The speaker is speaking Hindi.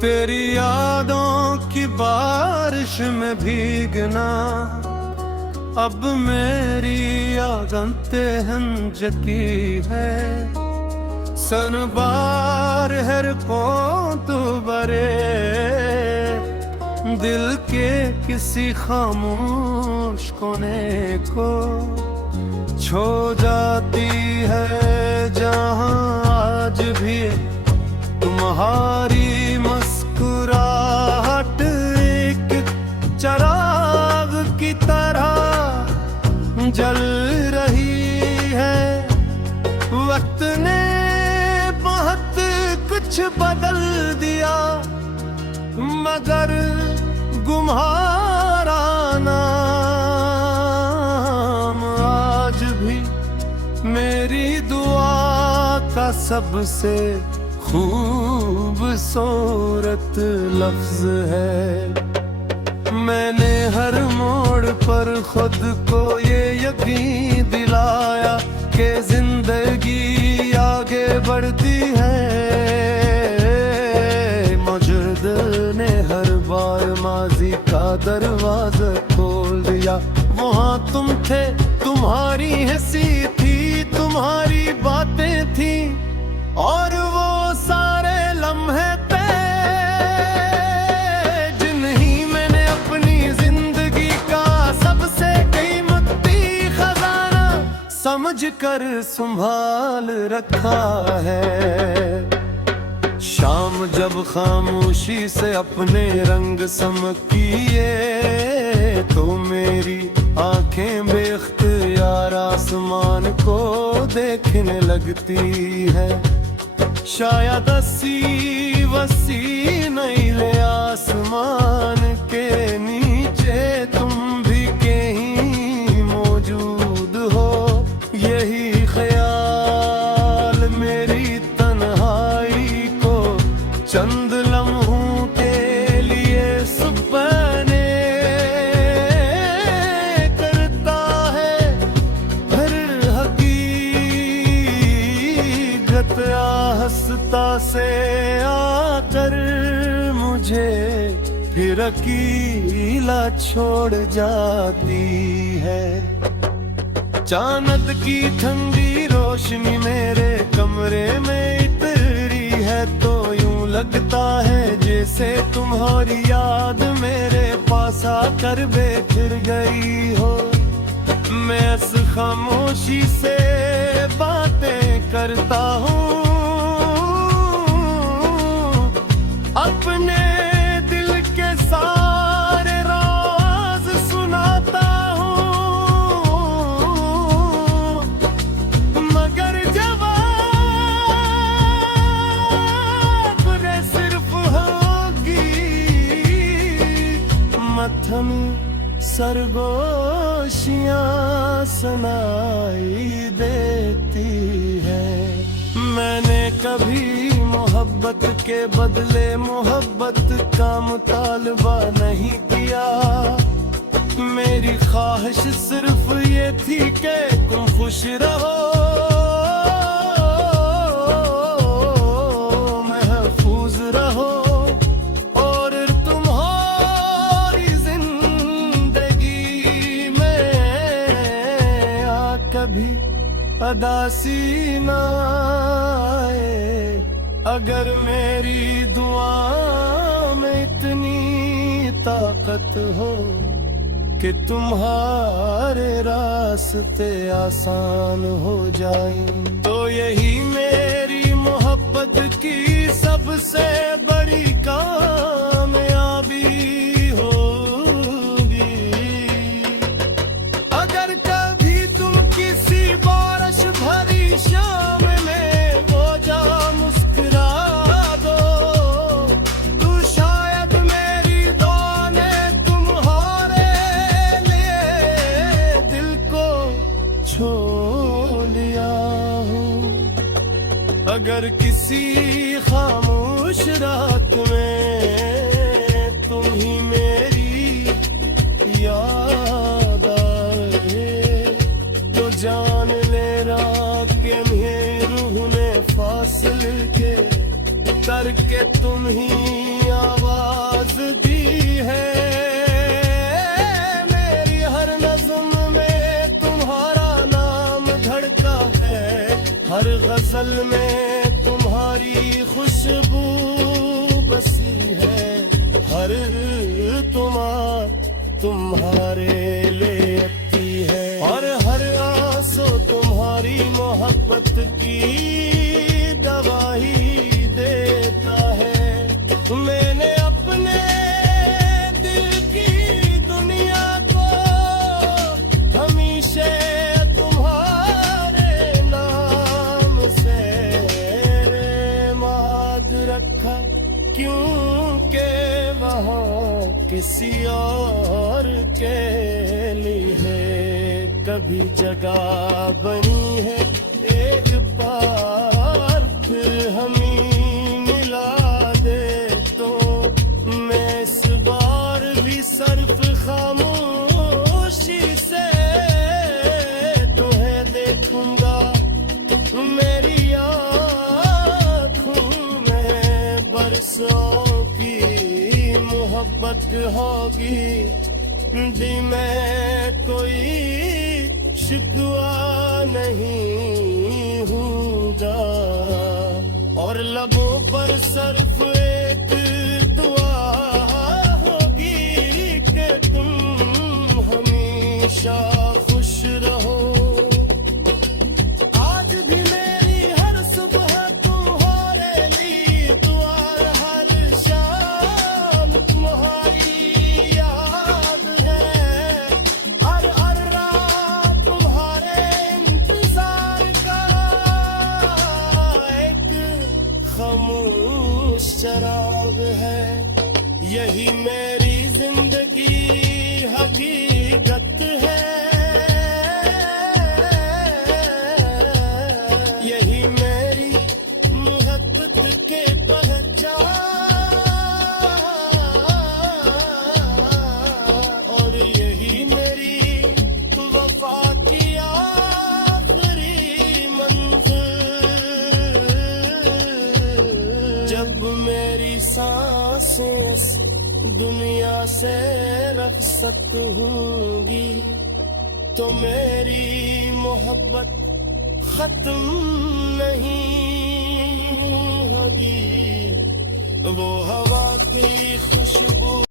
तेरी यादों की बारिश में भीगना अब मेरी यादंते हंजती है। सन बार हर को तू बरे दिल के किसी खामोश कोने को छो जाती है, जहां आज भी तुम्हारी मुस्कुराहट एक चिराग की तरह जल रही है। वक्त ने बहुत कुछ बदल दिया मगर तुम्हारा नाम आज भी मेरी दुआ का सबसे खूबसूरत लफ्ज है। मैंने हर मोड़ पर खुद को ये यकीन दिलाया कि जिंदगी आगे बढ़ती है। मुझे दिल ने हर बार माजी का दरवाजा खोल दिया। वहाँ तुम थे, तुम्हारी हंसी थी, तुम्हारी बातें थी और वो सारे लम्हे थे जिन्हीं मैंने अपनी जिंदगी का सबसे कीमती खजाना समझ कर संभाल रखा है। शाम जब खामोशी से अपने रंग समकिए तो मेरी आंखें बेख्तियार आसमान को देखने लगती है। शायद अस्सी वसी नीले आसमान के नीचे तुम भी कहीं मौजूद हो। यही ख्याल मेरी तन्हाई को चंद लम्हों के लिए सुपने करता है। हर हकीकत हंसता से आकर मुझे फिर अकेला छोड़ जाती है। चांद की ठंडी रोशनी मेरे कमरे में इतरी है तो यूं लगता है जैसे तुम्हारी याद मेरे पास आकर बैठ गई हो। मैं इस खामोशी से बातें करता हूँ, अपने दिल के सारे राज सुनाता हूँ, मगर जवाब सिर्फ होगी मत्थम सरगोशियाँ सुनाई देती है। मैंने कभी मोहब्बत के बदले मोहब्बत का मुतालबा नहीं किया। मेरी ख्वाहिश सिर्फ ये थी कि तुम खुश रहो, महफूज रहो और तुम्हारी जिंदगी में कभी अदासी न आए। अगर मेरी दुआ में इतनी ताकत हो कि तुम्हारे रास्ते आसान हो जाएं, तो यही मेरी मोहब्बत की सबसे बड़ी कामयाबी होगी। अगर कभी तुम किसी बारिश भरी शाम में वो जा मुस्कुरा दो तो शायद मेरी दुआ ने तुम्हारे लिए दिल को छू लिया हो। अगर किसी खामोश रात में तुम ही मेरी याद आए तो जान ले रात के रूह ने फासिल के करके तुम ही है। मेरी हर नज़्म में तुम्हारा नाम धड़का है, हर गजल में तुम्हारी खुशबू बसी है। हर तुम्हारे लेती है, और हर आंसू तुम्हारी मोहब्बत की गवाही देता है। मैंने अपने दिल की दुनिया को हमेशा तुम्हारे नाम से माद रखा, क्योंकि वहाँ किसी और के लिए कभी जगह बनी है। एक बार फिर हमें मिला दे तो मैं इस बार भी सर्फ खामोशी से तुम्हें देखूंगा। मेरी आँखों में बरसों की मोहब्बत होगी, जी मैं कोई शिकवा नहीं हूँगा। और लबों पर सिर्फ एक दुआ होगी कि तुम हमेशा खुश रहो। आज भी मेरी हर सुबह तुम्हारे लिए दुआ, हर शाम तुम्हारी याद है। हर रात तुम्हारे इंतजार का एक खामोश चराग है। यही मेरी जिंदगी हकीकत है, यही मेरी मोहब्बत के पहचान, और यही मेरी वफा की आखिरी मंजिल। जब मेरी सांसें इस दुनिया से रखसत होंगी तो मेरी मोहब्बत खत्म नहीं होगी। वो हवा की खुशबू